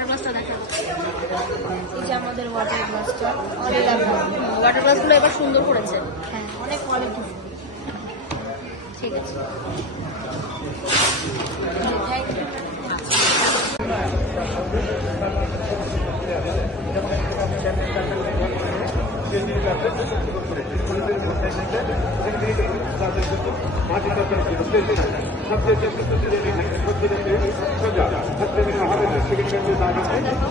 Water গ্লাসটা দেখা এই যে আমাদের ওয়াটার গ্লাসটা ওয়াটার গ্লাসগুলো এবার সুন্দর করেছে। হ্যাঁ অনেক কোয়ালিটি ঠিক আছে।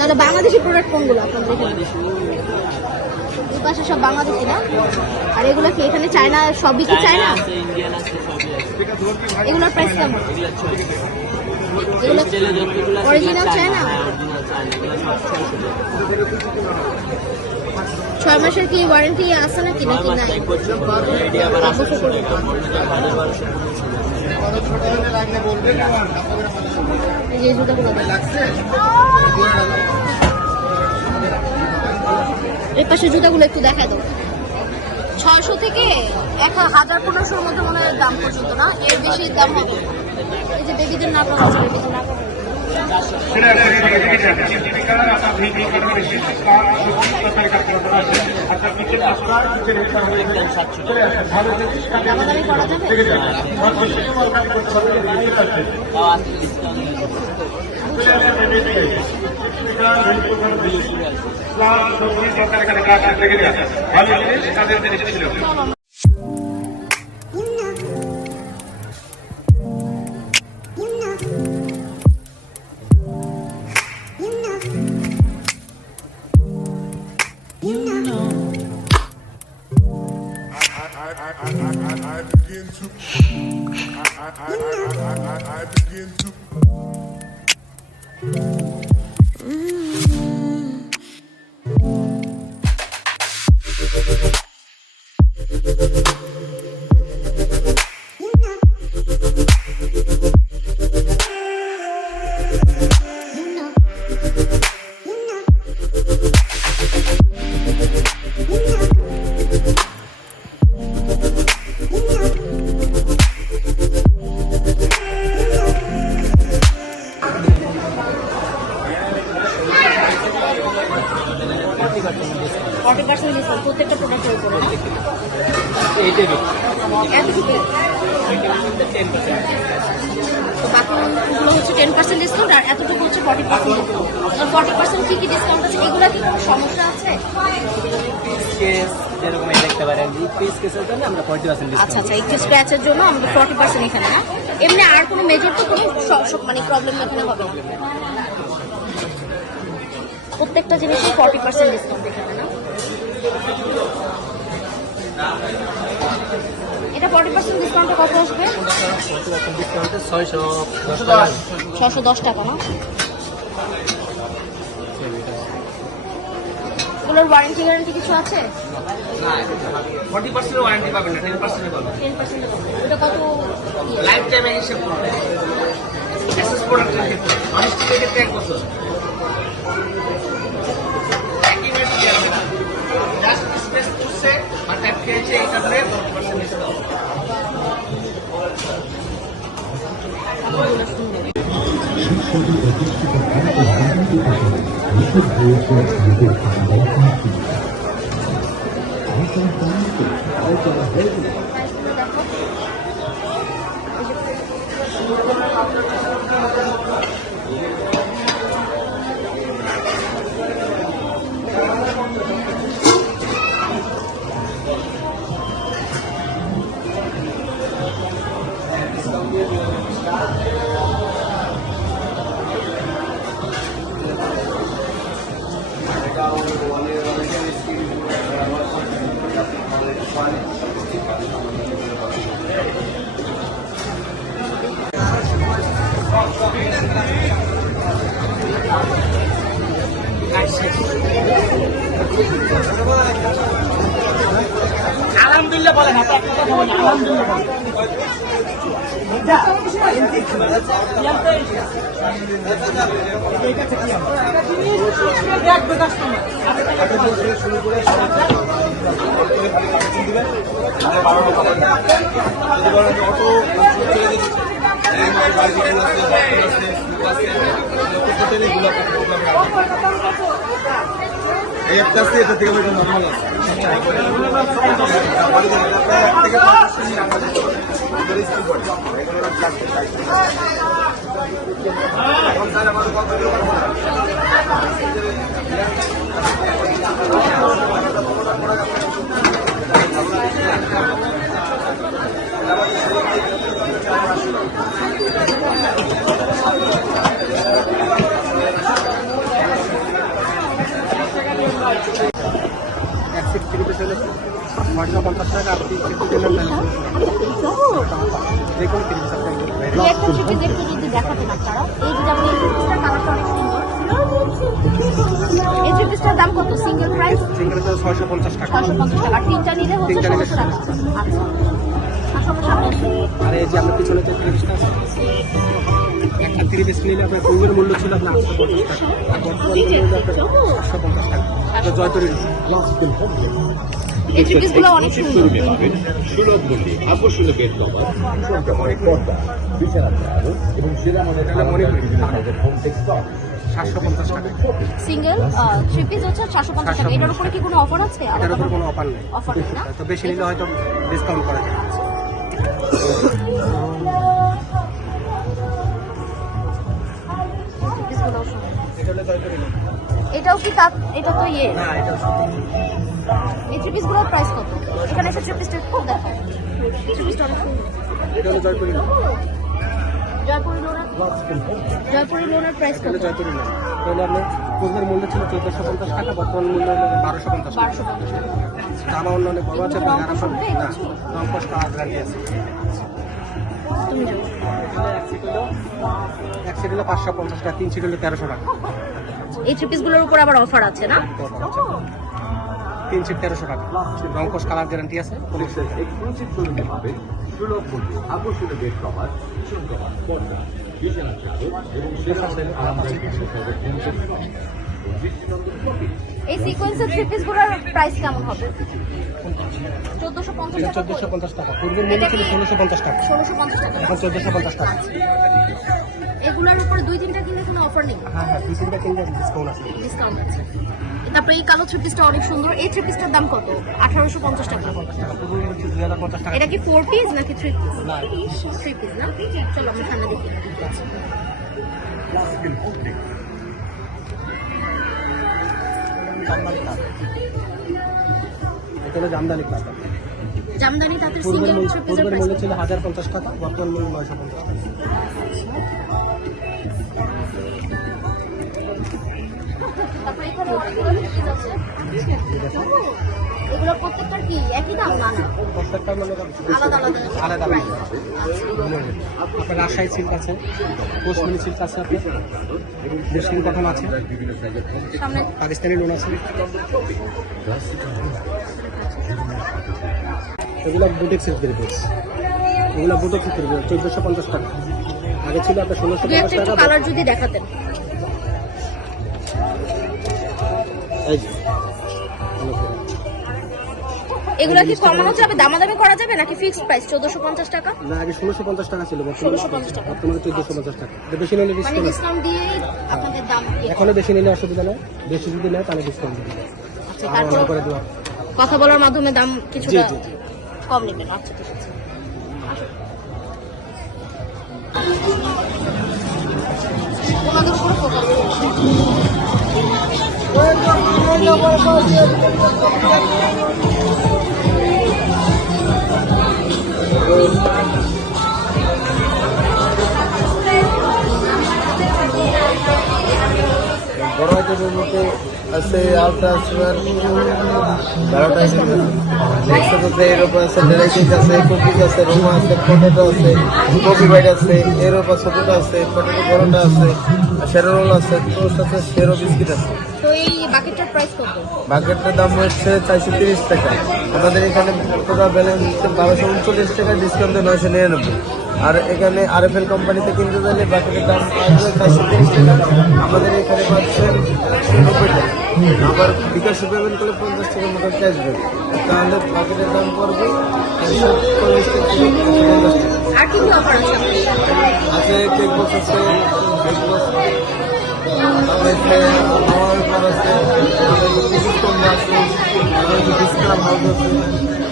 তাহলে বাংলাদেশি প্রোডাক্ট কোনগুলো আপনাদের এই পাশে সব বাংলাদেশি না? আর এগুলো কি এখানে চায়না সবই কি চায়না? এগুলোর প্রাইস কেমন? চায়না? হ্যাঁ অরিজিনাল চায়না ছয় মাসের কি ওয়ারেন্টি আছে নাকি নাকি নাই? এক বছর এটি আবার আঠারোশো টাকা মডেলটা হাজার বারোশো এই যে জুতোগুলো দেখেন। এই পাশে জুতাগুলো একটু দেখা দাও। ছয়শো থেকে এক হাজার পনেরোশোর মধ্যে মনে হয় দাম পর্যন্ত না? এর বেশি দাম হবে এই যে বেবিদের নাটক আছে বেবিদের দামাদামি করা যাবে তাও আছে discount I, forty percent discount প্রত্যেকটা প্রোডাক্টের উপরে। এইটারই তো বাকিগুলো হচ্ছে টেন পার্সেন্ট ডিসকাউন্ট আর এতটুকু হচ্ছে forty percent discount forty percent কি কি ডিসকাউন্ট আছে? এগুলো কি কোনো সমস্যা আছে? যেরকম দেখতে পারেন পিস কেসের জন্য আমরা ফর্টি পার্সেন্ট আচ্ছা আচ্ছা একটু স্ক্র্যাচের জন্য আমাদের ফর্টি পার্সেন্ট এখানে না এমনি আর কোনো মেজর তো কোনো মানে প্রবলেম এখানে হবে না। প্রত্যেকটা জিনিসই ফর্টি পার্সেন্ট ডিসকাউন্ট এখানে না এটা ফর্টি পার্সেন্ট ডিসকাউন্টে কত আসবে? ছশো দশ টাকা না? এগুলোর ওয়ারেন্টি গ্যারান্টি কিছু আছে? ওয়ারেন্টি পাবেন না পাবেন এটা কত? লাইফ টাইম হিসেব করবেন এসএস প্রোডাক্টের ক্ষেত্রে অনিশ্চিতের ক্ষেত্রে এক বছর। 이렇게얘기를받는상태인데 요, 어떤상태 를. আলহামদুলিল্লাহ বলেন আলহামদুলিল্লাহ এই একটা আছে এটা থেকে বেশি নর্মাল আছে থেকে এক সিক্সটি রুপিস হলে ছয়শো পঞ্চাশ টাকা আপনি কিন্তু দিলেন না দেখুন তিরিশ টাকা এই একটা থ্রি পিস একটু যদি দেখাতেন আপনারা এই পিসটার কালারটা অনেক সুন্দর এই থ্রি দাম কত সিঙ্গেল প্রাইস ছয়শো পঞ্চাশ টাকা ছয়শো পঞ্চাশ টাকা তিনটা নিলে আপনার পূর্বের মূল্য ছিল আপনার আটশো পঞ্চাশ টাকা আর পঞ্চাশ টাকা এই থ্রি পিসগুলো অনেক সুন্দর। পাবেন সুলভ মূল্যে আকর্ষণীয় বেড কভার সংখ্যাপরে পর্দা বিছানা চাদর এবং সেরা মনে আমাদের হোম টেক্সটল সাতশো পঞ্চাশ টাকা। সিঙ্গেল থ্রি পিস হচ্ছে চারশো পঞ্চাশ টাকা। এটার উপরে কি কোনো অফার আছে? এটার উপর কোনো অফার নেই। অফার নেই না? তো বেশি নিলে হয়তো ডিসকাউন্ট করা যায়। থ্রি পিসগুলোও সুন্দর। এটাও কি তার এটা তো ইয়ে। এই থ্রি পিসগুলোর প্রাইস কত? এখানে এসে থ্রি পিসটা খুব দেখো থ্রি পিসটা অনেক এটা হলো জয়পুরি জয়পুরি লোনার জয়পুরি লোনার প্রাইস কত? জয়পুরি তাহলে পূর্বের মূল্য ছিল চোদ্দশো পঞ্চাশ টাকা বর্তমান মূল্য হলো বারোশো পঞ্চাশ টাকা। বারোশো দামা অন্য অনেক বড় আছে রং আপনার কষ উঠবে না কিছু? রং কষ কালার গ্যারান্টি আছে। তুমি যাও এক সিট হলো এক সিট হলো পাঁচশো পঞ্চাশ টাকা তিন সিট হলো তেরোশো টাকা। এই থ্রি পিসগুলোর উপর আবার অফার আছে না? তিন সিট তেরোশো টাকা। রং কালার গ্যারান্টি আছে। এক্সক্লুসিভ শোরুমে পাবেন সুলভ মূল্যে আকর্ষণীয় বেড কভার কুশন কভার পর্দা বিছানা চাদর এবং সেরা আরামদায়ক এই সিকোয়েন্সের থ্রি পিসগুলোর প্রাইস কেমন হবে? চোদ্দশো পঞ্চাশ এটা টাকা চোদ্দশো পঞ্চাশ টাকা পূর্বের মূল্য ছিল ষোলোশো পঞ্চাশ টাকা। ষোলোশো পঞ্চাশ টাকা। এখন চোদ্দশো পঞ্চাশ টাকা। এগুলোর উপরে দুই তিনটা কিনলে কোনো অফার নেই? হ্যাঁ হ্যাঁ দুই তিনটা কিনলে ডিসকাউন্ট আছে। ডিসকাউন্ট আছে। তারপরে এই কালো থ্রি পিসটা অনেক সুন্দর। এই থ্রি পিসটার দাম কত? আঠারোশো পঞ্চাশ টাকা এটা কি ফোর পিস নাকি থ্রি পিস না থ্রি পিস না? চলো আমরা সামনে দেখি। জামদানি কাজ এটা হলো জামদানি কাজ জামদানি তাঁতের সিঙ্গেল মূল্য থ্রি পূর্বের মূল্য ছিল হাজার পঞ্চাশ টাকা বর্তমান মূল্য নয়শো পঞ্চাশ টাকা। এগুলো প্রত্যেকটার কি? একই দাম? না না। প্রত্যেকটা মনে আলাদা আলাদা। আলাদা আলাদা। আপনার রাজশাহী সিল্ক আছে পশ্চিমী সিল্ক আছে আপনার। দেশিং কটন আছে? পাকিস্তানি লোন আছে। এগুলো বুটেক সিল্কের বেস এগুলো বুটেক সিল্কের বেস চোদ্দোশো পঞ্চাশ টাকা। আগে ছিল আপনার ষোলোশো পঞ্চাশ টাকা কালার যদি দেখাতেন। এগুলো কি কমানো যাবে? দামাদামি করা যাবে নাকি ফিক্সড প্রাইস চোদ্দশো পঞ্চাশ টাকা? না আগে ষোলোশো পঞ্চাশ টাকা ছিল বর্তমানে। 1650 টাকা। বর্তমানে এটা বেশি নিলে মানে ডিসকাউন্ট ডিসকাউন্ট দিয়ে আপনাদের দাম এখনও বেশি নিলে অসুবিধা নেই। বেশি যদি নেয় তাহলে ডিসকাউন্ট দেবে। আচ্ছা, করে কথা বলার মাধ্যমে দাম কিছুটা। কম নেবেন। আচ্ছা ঠিক আছে। ওনাদের উপরে ফোকাস বড় ভিতরের মধ্যে আছে আলট্রা সুপার বারোটা আছে নেক্সট হচ্ছে এরোপ আছে ডেলাইটিস আছে কুকিজ আছে রোমা আছে পটেটো আছে কফি বাইট আছে এরোপা ছোটোটা আছে পটেটো পরোটা আছে শেরো রোল আছে টোস্ট আছে শেরো বিস্কিট আছে প্রাইস কত? বাকেটটার দাম হচ্ছে চারশো তিরিশ টাকা। আমাদের এখানে টোটাল ব্যালেন্স হচ্ছে বারোশো উনচল্লিশ টাকা ডিসকাউন্টে নয়শো নিরানব্বই। আর এখানে আর এফ এল কোম্পানিতে কিনতে চাইলে বাকেটের দাম চারশো তিরিশ টাকা। আমাদের এখানে পাচ্ছেন নব্বই টাকা। আবার বিকাশ পেমেন্ট করলে পঞ্চাশ টাকা মতো ক্যাশব্যাক তাহলে বাকেটের দাম পড়বে চল্লিশ টাকা। আছে? কেক বক্স আছে কেক বক্স আছে ডিসকাউন্ট আছে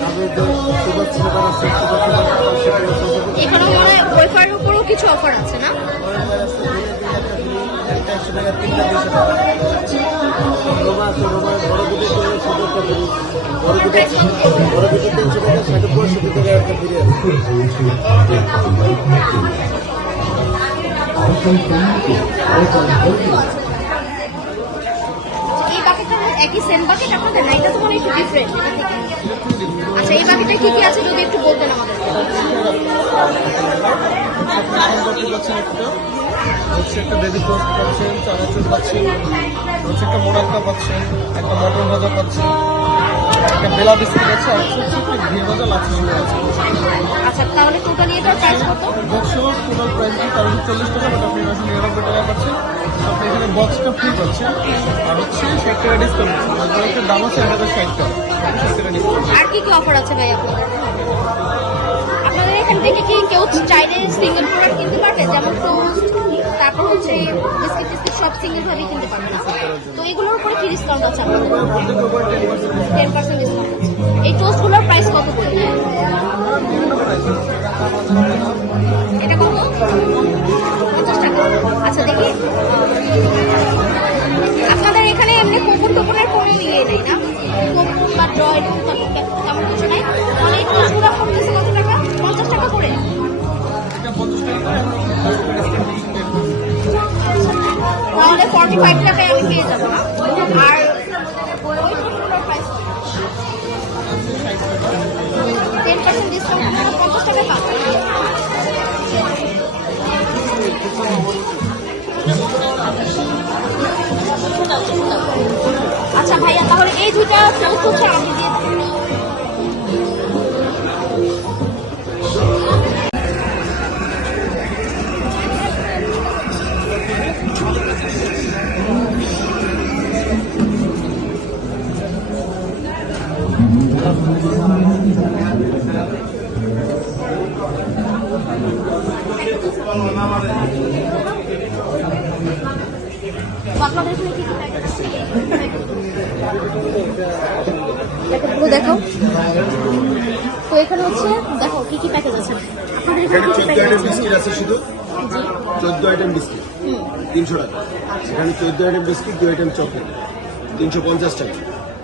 তারপরে হাউস যে মনে ওয়েফারের উপরেও কিছু অফার আছে না? একশো টাকা তিনটা দুশো একটা বড় একই সেম বাকেট আপনাদের না? এটা তো মনে একটু ডিফারেন্ট আচ্ছা এই বাকেটে কি কি আছে যদি একটু বলতেন আমাদের? একটা বেবি টোস্ট পাচ্ছেন একটা মোড়াক্কা পাচ্ছেন একটা মটর ভাজা পাচ্ছেন একটা বেলা বিস্কিট আছে আর ছোট ছোট ঘিয়ে ভাজা লাচ্ছি আচ্ছা তাহলে টোটালি এটার প্রাইস কত? বক্স টোটাল প্রাইস দিয়ে তেরোশো চল্লিশ টাকা বাট আপনি নশো নিরানব্বই টাকা পাচ্ছেন। আপনি এখানে বক্সটা ফ্রি পাচ্ছেন। আর হচ্ছে ষাট টাকা ডিসকাউন্ট আছে। আর বক্সের দাম আছে এক হাজার ষাট টাকা আর কি কি অফার আছে ভাই আপনাদের আপনাদের এখান থেকে কি কেউ চাইলে সিঙ্গেল প্রোডাক্ট কিনতে পারবে? যেমন টোস্ট তারপর হচ্ছে বিস্কিট টিস্কিট সব সিঙ্গেল ভাবেই কিনতে পারবেন তো এগুলোর উপরে কি ডিসকাউন্ট আছে আপনাদের টেন পার্সেন্ট ডিসকাউন্ট এই টোস্টগুলোর প্রাইস কত করে এটা কত? পঞ্চাশ টাকা। আচ্ছা দেখি। আচ্ছা ভাইয়া তাহলে এই দুইটা টোস্ট হচ্ছে আমি দিয়ে দেবো আপনাদের এখানে কি কি প্যাকেট আছে? একটা পুরো দেখো তো এখানে হচ্ছে দেখো কি কি প্যাকেজ আছে আপনাদের এখানে এখানে কি কি চোদ্দ আইটেম বিস্কিট আছে শুধু চোদ্দ আইটেম বিস্কিট তিনশো টাকা এখানে চোদ্দ আইটেম বিস্কিট দু আইটেম চকলেট তিনশো পঞ্চাশ টাকা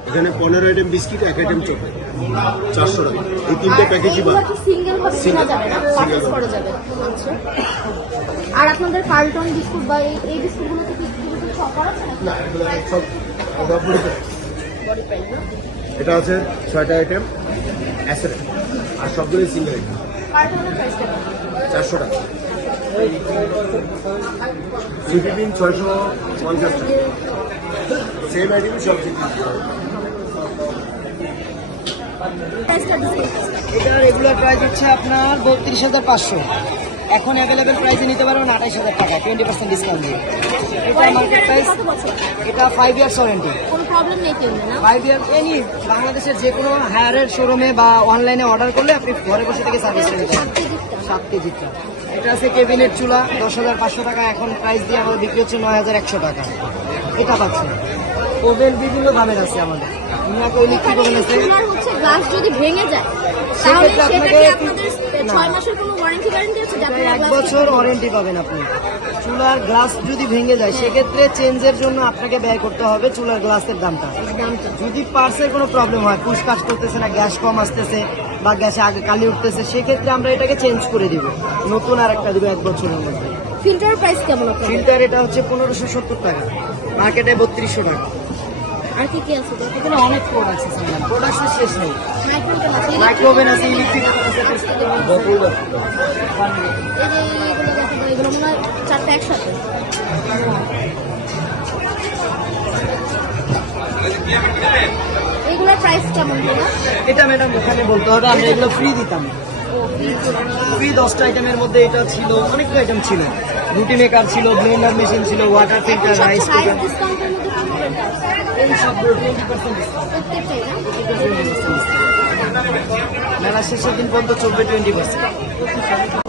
এখানে পনেরো আইটেম বিস্কিট এক আইটেম চকলেট চারশো টাকা এই তিনটে প্যাকেজই বাদ ভাবে কেনা যাবে না পারচেজ করা যাবে। আচ্ছা। আর আপনাদের কার্টন বিস্কুট বা এই বিস্কুটগুলো কি কিছু কিছু অফার আছে না এগুলো সব এটা আছে ছয়টা আইটেম অ্যাসেট। আর সবগুলোই সিঙ্গেল আইটেম চারশো টাকা। সিপিপিন ছয়শো পঞ্চাশ টাকা। সেম আইটেম সব এটা রেগুলার প্রাইস হচ্ছে আপনার বত্রিশ হাজার পাঁচশো। এখন অ্যাভেলেবেল প্রাইসে নিতে পারবেন আঠাইশ হাজার টাকা টোয়েন্টি পার্সেন্ট ডিসকাউন্ট দিয়ে। এটা মার্কেট প্রাইস এটা five years warranty five year any বাংলাদেশের যে কোনো হায়ারের শোরুমে বা অনলাইনে অর্ডার করলে আপনি ঘরে বসে থেকে সার্ভিস পেয়ে যাবেন সাত কেজিটা এটা আছে কেবিনেট চুলা দশ হাজার পাঁচশো টাকা এখন প্রাইস দিয়ে আমাদের বিক্রি হচ্ছে নয় হাজার একশো টাকা। এটা পাচ্ছেন ওভেন বিভিন্ন দামের আছে আমাদের। মিয়াকো ইলেকট্রিক ওভেন আছে। গ্লাস যদি ভেঙে যায় তাহলে সেটা কি আপনাদের ছয় মাসের কোনো ওয়ারেন্টি গ্যারান্টি আছে যাতে এক বছর ওয়ারেন্টি পাবেন আপনি। চুলার গ্লাস যদি ভেঙে যায় সেক্ষেত্রে চেঞ্জের জন্য আপনাকে ব্যয় করতে হবে চুলার গ্লাসের দামটা। যদি পার্সের কোনো প্রবলেম হয় পুশ কাজ করতেছে না গ্যাস কম আসতেছে বা গ্যাসে আগে কালি উঠতেছে সেক্ষেত্রে আমরা এটাকে চেঞ্জ করে দিব। নতুন আর একটা দিব এক বছরের মধ্যে। ফিল্টার প্রাইস কেমন ফিল্টার এটা হচ্ছে পনেরোশো সত্তর টাকা। মার্কেটে বত্রিশশো টাকা। আর কি কি আছে? এখানে অনেক প্রোডাক্ট আছে প্রোডাক্ট শেষ নেই। মাইক্রোওভেন আছে ইলেকট্রিক আছে এই যে এগুলো মনে হয় চারটে একসাথে। এগুলোর প্রাইস কেমন এটা ম্যাডাম ওখানে বলতে হবে আমরা এগুলো ফ্রি দিতাম। ফ্রি দশটা আইটেমের মধ্যে এটা ছিল অনেকগুলো আইটেম ছিল। রুটি মেকার ছিল ব্লেন্ডার মেশিন ছিল ওয়াটার ফিল্টার রাইস কুকার মেলা শেষের দিন পর্যন্ত চলবে টোয়েন্টি পার্সেন্ট